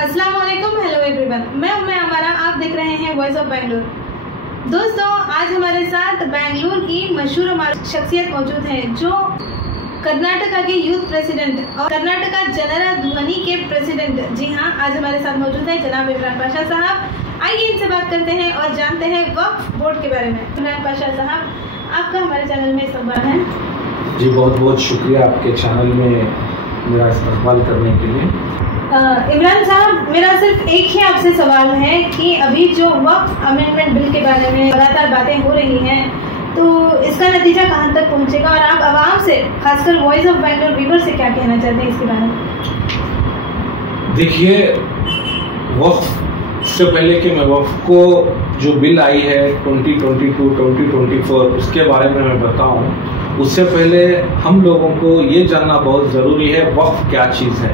अस्सलाम वालेकुम, hello everyone. मैं हमारा आप देख रहे हैं वॉइस ऑफ बैंगलोर। दोस्तों, आज हमारे साथ बैंगलोर की मशहूर शख्सियत मौजूद हैं जो कर्नाटका के यूथ प्रेसिडेंट और कर्नाटका जनरा ध्वनि के प्रेसिडेंट, जी हाँ, आज हमारे साथ मौजूद हैं जनाब इमरान पाशा साहब। आइए इनसे बात करते हैं और जानते हैं वक्फ बोर्ड के बारे में। इमरान पाशा साहब, आपका हमारे चैनल में इस्तकबाल है। जी, बहुत बहुत शुक्रिया आपके चैनल में मेरा इस्तकबाल करने के लिए। इमरान साहब, मेरा सिर्फ एक ही आपसे सवाल है कि अभी जो वक्फ अमेंडमेंट बिल के बारे में लगातार बातें हो रही हैं, तो इसका नतीजा कहां तक पहुंचेगा और आप आवाम से, खासकर वॉइस ऑफ बैंगलोर व्यूअर से क्या कहना चाहते हैं इसके बारे में? देखिए, वक्फ से पहले कि मैं वक्फ को जो बिल आई है 2022-2024 उसके बारे में मैं बताऊं, उससे पहले हम लोगों को ये जानना बहुत ज़रूरी है वक्फ क्या चीज़ है।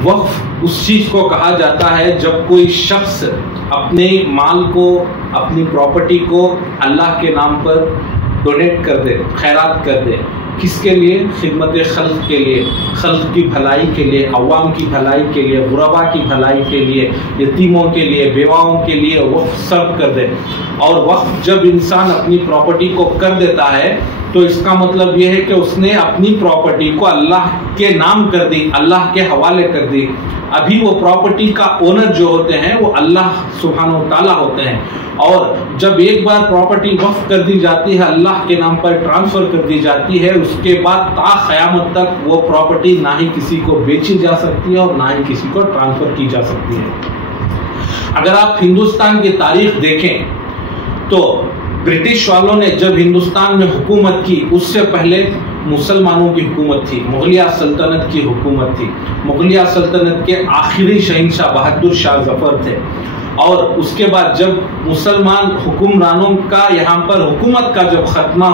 वक्फ उस चीज़ को कहा जाता है जब कोई शख्स अपने माल को, अपनी प्रॉपर्टी को अल्लाह के नाम पर डोनेट कर दे, खैरात कर दे। किसके लिए? खिदमत खल्क के लिए, खल्क की भलाई के लिए, अवाम की भलाई के लिए, गुरबा की भलाई के लिए, यतीमों के लिए, बेवाओं के लिए वक्फ सर्व कर दे। और वक्फ जब इंसान अपनी प्रॉपर्टी को कर देता है तो इसका मतलब यह है कि उसने अपनी प्रॉपर्टी को अल्लाह के नाम कर दी, अल्लाह के हवाले कर दी। अभी वो प्रॉपर्टी का ओनर जो होते हैं वो अल्लाह सुब्हानहू ताला होते हैं। और जब एक बार प्रॉपर्टी वक्फ कर दी जाती है, अल्लाह के नाम पर ट्रांसफर कर दी जाती है, उसके बाद ता क़यामत तक वो प्रॉपर्टी ना ही किसी को बेची जा सकती है और ना ही किसी को ट्रांसफर की जा सकती है। अगर आप हिंदुस्तान की तारीख देखें तो ब्रिटिश वालों ने जब हिंदुस्तान में हुकूमत की, उससे पहले मुसलमानों की हुकूमत थी, मुगलिया सल्तनत की हुकूमत थी। मुगलिया सल्तनत के आखिरी शहंशाह बहादुर शाह जफर थे। और उसके बाद जब मुसलमान हुक्मरानों का यहाँ पर हुकूमत का जब खात्मा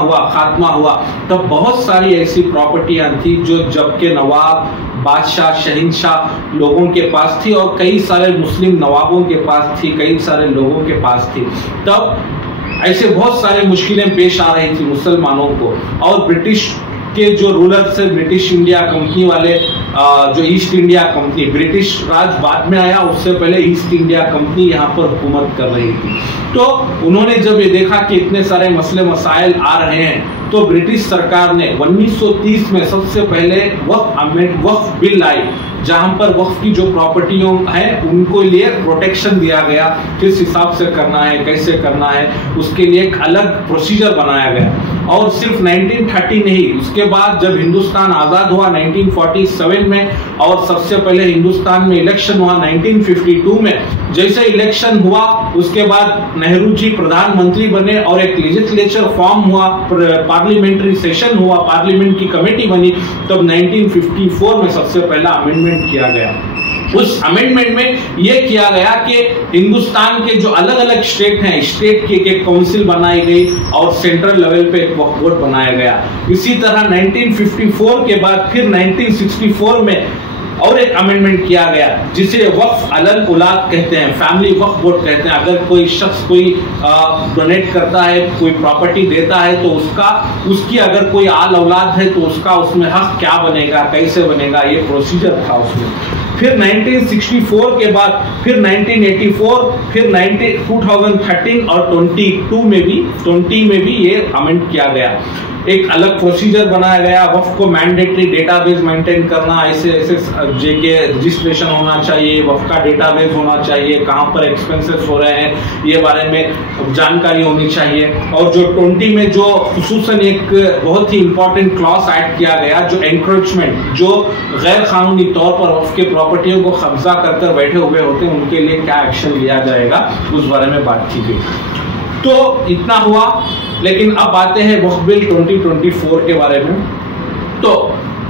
हुआ तब बहुत सारी ऐसी प्रॉपर्टियां थी जो जब के नवाब, बादशाह, शहंशाह लोगों के पास थी और कई सारे मुस्लिम नवाबों के पास थी, कई सारे लोगों के पास थी। तब ऐसे बहुत सारे मुश्किलें पेश आ रही थी मुसलमानों को। और ब्रिटिश के जो रूलर से ब्रिटिश इंडिया कंपनी वाले, जो ईस्ट इंडिया कंपनी, ब्रिटिश राज बाद में आया, उससे पहले ईस्ट इंडिया कंपनी यहाँ पर हुकूमत कर रही थी। तो उन्होंने जब ये देखा कि इतने सारे मसले मसाइल आ रहे हैं तो ब्रिटिश सरकार ने 1930 में सबसे पहले वक्फ बिल लाई, जहां पर वक्फ की जो प्रॉपर्टियों हैं उनको लिए प्रोटेक्शन दिया गया, किस हिसाब से करना है, कैसे करना है, उसके लिए एक अलग प्रोसीजर बनाया गया। और सिर्फ 1930 नहीं, उसके बाद जब हिंदुस्तान आज़ाद हुआ 1947 में और सबसे पहले हिंदुस्तान में इलेक्शन हुआ 1952 में। जैसे इलेक्शन हुआ उसके बाद नेहरू जी प्रधानमंत्री बने और एक लेजिस्लेचर फॉर्म हुआ, पार्लियामेंट्री सेशन हुआ, पार्लियामेंट की कमेटी बनी, तब 1954 में सबसे पहला अमेंडमेंट किया गया। उस अमेंडमेंट में यह किया गया कि हिंदुस्तान के जो अलग अलग स्टेट हैं, स्टेट की एक काउंसिल बनाई गई और सेंट्रल लेवल पे एक वक्फ बोर्ड बनाया गया। इसी तरह 1954 के बाद फिर 1964 में और एक अमेंडमेंट किया गया जिसे वक्फ अलल औलाद कहते हैं, फैमिली वक्फ बोर्ड कहते हैं। अगर कोई शख्स कोई डोनेट करता है, कोई प्रॉपर्टी देता है तो उसकी अगर कोई आल औलाद है तो उसका उसमें हक क्या बनेगा, कैसे बनेगा, ये प्रोसीजर था उसमें। फिर 1964 के बाद फिर 1984, फिर 2013 और 20 में भी ये अमेंड किया गया। एक अलग प्रोसीजर बनाया गया, वक्फ को मैंडेटरी डेटाबेस मेंटेन करना, ऐसे जेके रजिस्ट्रेशन होना चाहिए, वक्फ का डेटाबेस होना चाहिए, कहां पर एक्सपेंसेस हो रहे हैं ये बारे में जानकारी होनी चाहिए। और जो 20 में जो खुसूसन एक बहुत ही इंपॉर्टेंट क्लॉज ऐड किया गया, जो एंक्रोचमेंट, जो गैर कानूनी तौर पर वक्फ के प्रॉपर्टियों को कब्जा कर बैठे हुए होते हैं, उनके लिए क्या एक्शन लिया जाएगा, उस बारे में बात की गई। तो इतना हुआ। लेकिन अब आते हैं वक्फ बिल 2024 के बारे में। तो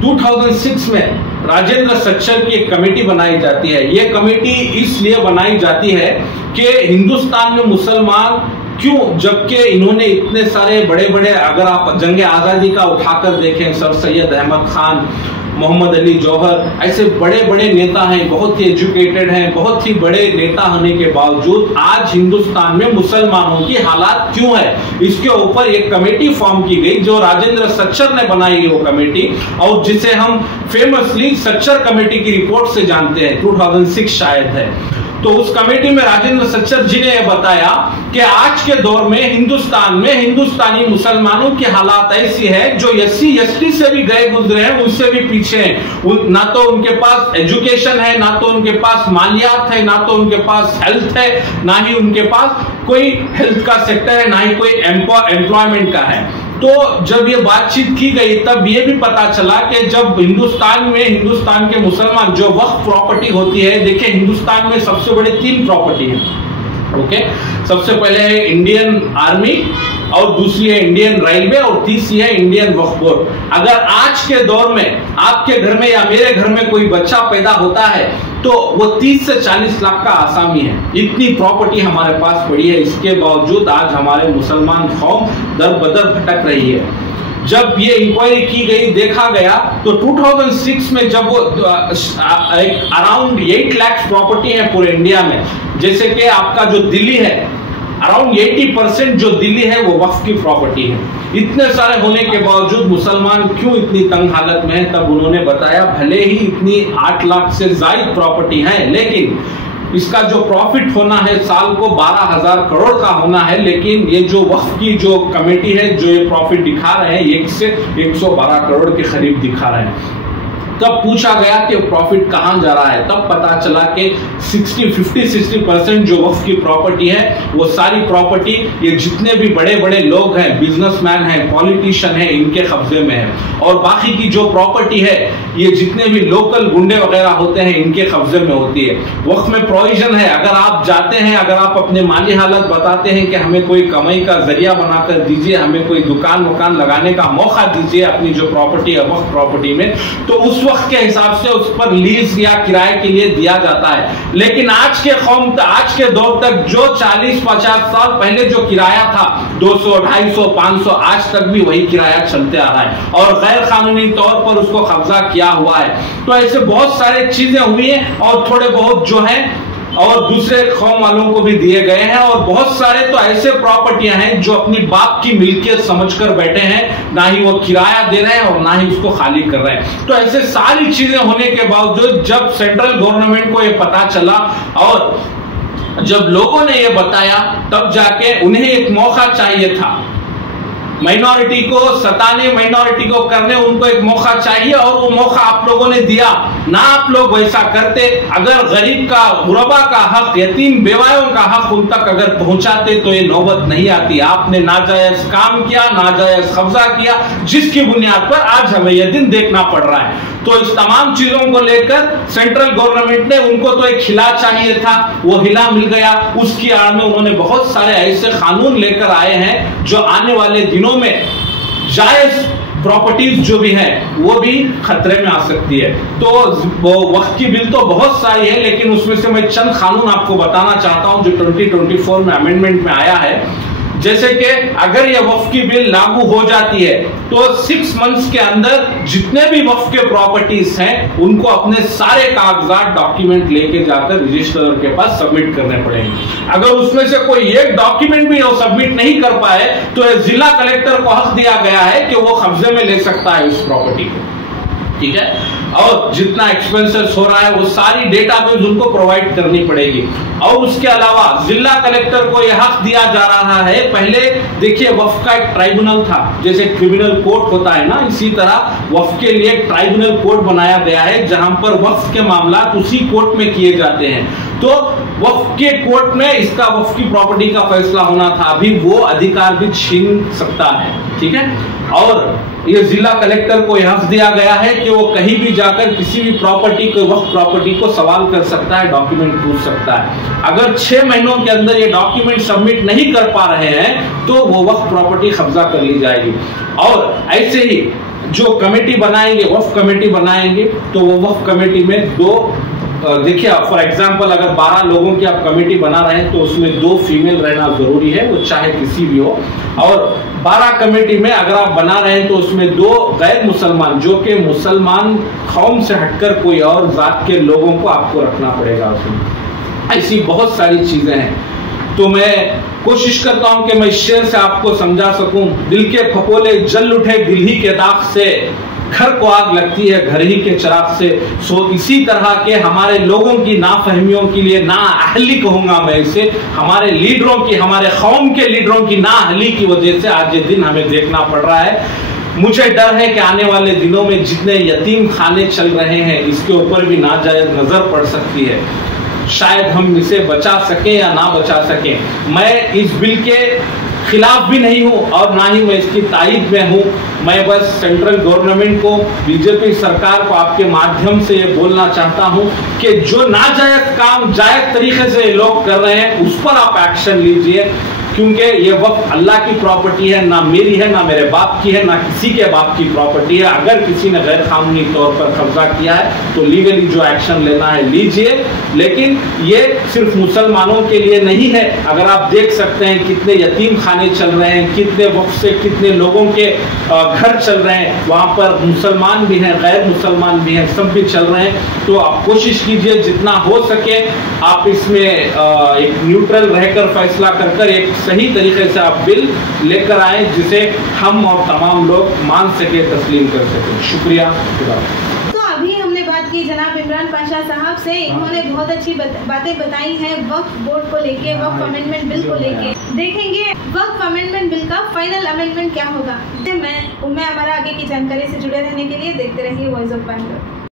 2006 में राजेंद्र सच्चर की एक कमेटी बनाई जाती है। यह कमेटी इसलिए बनाई जाती है कि हिंदुस्तान में मुसलमान क्यों, जबकि इन्होंने इतने सारे बड़े बड़े, अगर आप जंग आज़ादी का उठाकर देखें, सर सैयद अहमद खान, मोहम्मद अली जौहर, ऐसे बड़े बड़े नेता हैं, बहुत ही एजुकेटेड हैं, बहुत ही बड़े नेता होने के बावजूद आज हिंदुस्तान में मुसलमानों की हालात क्यों है, इसके ऊपर एक कमेटी फॉर्म की गई जो राजेंद्र सच्चर ने बनाई वो कमेटी, और जिसे हम फेमसली सच्चर कमेटी की रिपोर्ट से जानते हैं, 2006 शायद है। तो उस कमेटी में राजेंद्र सच्चर जी ने यह बताया कि आज के दौर में हिंदुस्तान में हिंदुस्तानी मुसलमानों की हालात ऐसी है जो SC ST से भी गए गुजरे हैं, उनसे भी पीछे हैं। ना तो उनके पास एजुकेशन है, ना तो उनके पास मालियात है, ना तो उनके पास हेल्थ है, ना ही उनके पास कोई हेल्थ का सेक्टर है, ना ही कोई एम्प्लॉयमेंट का है। तो जब ये बातचीत की गई तब ये भी पता चला कि जब हिंदुस्तान के मुसलमान, जो वक्फ प्रॉपर्टी होती है, देखिए हिंदुस्तान में सबसे बड़े 3 प्रॉपर्टी हैं। ओके, सबसे पहले है इंडियन आर्मी, और दूसरी है इंडियन रेलवे, और तीसरी है इंडियन वक्फ बोर्ड। अगर आज के दौर में आपके घर में या मेरे घर में कोई बच्चा पैदा होता है तो वो 30 से 40 लाख का आसामी है, इतनी प्रॉपर्टी हमारे पास पड़ी है। इसके बावजूद आज हमारे मुसलमान कौम दर बदर भटक रही है। जब ये इंक्वायरी की गई, देखा गया तो 2006 में जब वो अराउंड 8 लाख प्रॉपर्टी है पूरे इंडिया में, जैसे कि आपका जो दिल्ली है, अराउंड 80% जो दिल्ली है वो वक्फ की प्रॉपर्टी है। इतने सारे होने के बावजूद मुसलमान क्यों इतनी तंग हालत में है, तब उन्होंने बताया भले ही इतनी 8 लाख से ज्यादा प्रॉपर्टी है, लेकिन इसका जो प्रॉफिट होना है साल को 12,000 करोड़ का होना है, लेकिन ये जो वक्फ की जो कमेटी है जो ये प्रॉफिट दिखा रहे हैं 1 से 112 करोड़ के करीब दिखा रहे हैं। तब पूछा गया कि प्रॉफिट कहां जा रहा है, तब पता चला कि 50-60% जो वक्फ की प्रॉपर्टी है वो सारी प्रॉपर्टी ये जितने भी बड़े बड़े लोग हैं, बिजनेसमैन हैं, पॉलिटिशियन हैं, इनके कब्जे में है, और बाकी की जो प्रॉपर्टी है ये जितने भी लोकल गुंडे वगैरह होते हैं इनके कब्जे में होती है। वक्फ में प्रोविजन है, अगर आप जाते हैं, अगर आप अपने माली हालत बताते हैं कि हमें कोई कमाई का जरिया बनाकर दीजिए, हमें कोई दुकान वकान लगाने का मौका दीजिए अपनी जो प्रॉपर्टी है वक्फ प्रॉपर्टी में, तो उस वक्त के हिसाब से उस पर लीज या किराए के लिए दिया जाता है। लेकिन आज के दौर तक जो 40-50 साल पहले जो किराया था 200, 250, 500, आज तक भी वही किराया चलते आ रहा है और गैर कानूनी तौर पर उसको कब्जा किया हुआ है। तो ऐसे बहुत सारे चीजें हुई हैं और थोड़े बहुत जो है और दूसरे कौम वालों को भी दिए गए हैं, और बहुत सारे तो ऐसे प्रॉपर्टियां हैं जो अपनी बाप की मिल्कियत समझकर बैठे हैं, ना ही वो किराया दे रहे हैं और ना ही उसको खाली कर रहे हैं। तो ऐसे सारी चीजें होने के बावजूद जब सेंट्रल गवर्नमेंट को ये पता चला और जब लोगों ने ये बताया, तब जाके उन्हें एक मौका चाहिए था माइनॉरिटी को सताने, माइनॉरिटी को करने, उनको एक मौका चाहिए और वो मौका आप लोगों ने दिया ना। आप लोग वैसा करते, अगर गरीब का, गुरबा का हक, यतीम बेवायों का हक उन तक अगर पहुंचाते तो ये नौबत नहीं आती। आपने नाजायज काम किया, नाजायज कब्जा किया, जिसकी बुनियाद पर आज हमें यह दिन देखना पड़ रहा है। तो इस तमाम चीजों को लेकर सेंट्रल गवर्नमेंट ने, उनको तो एक हिला चाहिए था, वो हिला मिल गया। उसकी आड़ में उन्होंने बहुत सारे ऐसे कानून लेकर आए हैं जो आने वाले दिनों में जायज प्रॉपर्टीज जो भी हैं वो भी खतरे में आ सकती है। तो वो वक्त की बिल तो बहुत सारी है, लेकिन उसमें से मैं चंद कानून आपको बताना चाहता हूं जो 2024 में अमेंडमेंट में आया है। जैसे कि अगर यह वक्फ की बिल लागू हो जाती है तो 6 मंथ्स के अंदर जितने भी वक्फ के प्रॉपर्टीज हैं उनको अपने सारे कागजात, डॉक्यूमेंट लेके जाकर रजिस्ट्रार के पास सबमिट करने पड़ेंगे। अगर उसमें से कोई एक डॉक्यूमेंट भी वो सबमिट नहीं कर पाए तो जिला कलेक्टर को हक दिया गया है कि वो कब्जे में ले सकता है उस प्रॉपर्टी को, ठीक है। और जितना एक्सपेंसेस हो रहा है वो सारी डेटाबेस उनको प्रोवाइड करनी पड़ेगी। और उसके अलावा जिला कलेक्टर को यह हक दिया जा रहा है, पहले देखिए वक्फ का एक ट्राइब्यूनल था, जैसे क्रिमिनल कोर्ट होता है ना, इसी तरह वक्फ के लिए एक ट्राइब्यूनल कोर्ट बनाया गया है जहां पर वक्फ के मामला उसी कोर्ट में किए जाते हैं। तो वक्फ के कोर्ट में इसका वक्फ की प्रॉपर्टी का फैसला होना था, अभी वो अधिकार भी छीन सकता है, ठीक है। और ये जिला कलेक्टर को यह हक दिया गया है कि वो कहीं भी जाकर किसी भी प्रॉपर्टी को, वक्फ प्रॉपर्टी को सवाल कर सकता है, डॉक्यूमेंट पूछ सकता है। अगर 6 महीनों के अंदर ये डॉक्यूमेंट सबमिट नहीं कर पा रहे हैं तो वो वक्फ प्रॉपर्टी कब्जा कर ली जाएगी। और ऐसे ही जो कमेटी बनाएंगे, वक्फ कमेटी बनाएंगे, तो वो वक्फ कमेटी में 2 देखिए, फॉर एग्जांपल अगर 12 लोगों की आप कमेटी बना रहे हैं तो उसमें 2 फीमेल रहना जरूरी है, वो चाहे किसी भी हो। और 12 कमेटी में अगर आप बना रहे हैं तो उसमें 2 गैर मुसलमान, जो कि मुसलमान कौम से हटकर कोई और जात के लोगों को आपको रखना पड़ेगा उसमें। ऐसी बहुत सारी चीजें हैं। तो मैं कोशिश करता हूं कि मैं इस शेर से आपको समझा सकूं। दिल के फपोले जल उठे दिल ही के दाग से, घर को आग लगती है घर ही के चिराग से। सो इसी तरह के हमारे लोगों की नाफहमियों के लिए, ना अहली कहूंगा मैं इसे, हमारे लीडरों की, हमारे कौम के लीडरों की ना अहली की वजह से आज ये दिन हमें देखना पड़ रहा है। मुझे डर है कि आने वाले दिनों में जितने यतीम खाने चल रहे हैं इसके ऊपर भी नाजायज नजर पड़ सकती है। शायद हम इसे बचा सकें या ना बचा सकें। मैं इस बिल के खिलाफ भी नहीं हूं और ना ही मैं इसकी तायीद में हूं। मैं बस सेंट्रल गवर्नमेंट को, बीजेपी सरकार को आपके माध्यम से ये बोलना चाहता हूं कि जो नाजायज काम जायज तरीके से लोग कर रहे हैं उस पर आप एक्शन लीजिए, क्योंकि ये वक्त अल्लाह की प्रॉपर्टी है, ना मेरी है, ना मेरे बाप की है, ना किसी के बाप की प्रॉपर्टी है। अगर किसी ने गैर कानूनी तौर पर कब्जा किया है तो लीगली जो एक्शन लेना है लीजिए, लेकिन ये सिर्फ मुसलमानों के लिए नहीं है। अगर आप देख सकते हैं कितने यतीम खाने चल रहे हैं, कितने वक्त से कितने लोगों के घर चल रहे हैं, वहां पर मुसलमान भी हैं, गैर मुसलमान भी हैं, सब भी चल रहे हैं। तो आप कोशिश कीजिए जितना हो सके आप इसमें एक न्यूट्रल रहकर फैसला कर एक सही तरीके से आप बिल लेकर आए जिसे हम और तमाम लोग मान सके, तस्लीम कर सके। शुक्रिया। तो अभी हमने बात की जनाब इमरान पाशा साहब से, इन्होंने बहुत अच्छी बातें बताई हैं वक्फ बोर्ड को लेके, वक्फ अमेंडमेंट बिल को लेके। देखेंगे वक्फ अमेंडमेंट बिल का फाइनल अमेंडमेंट क्या होगा। मैं हमारा आगे की जानकारी से जुड़े रहने के लिए देखते रहिए वॉइस ऑफ बैंगलोर।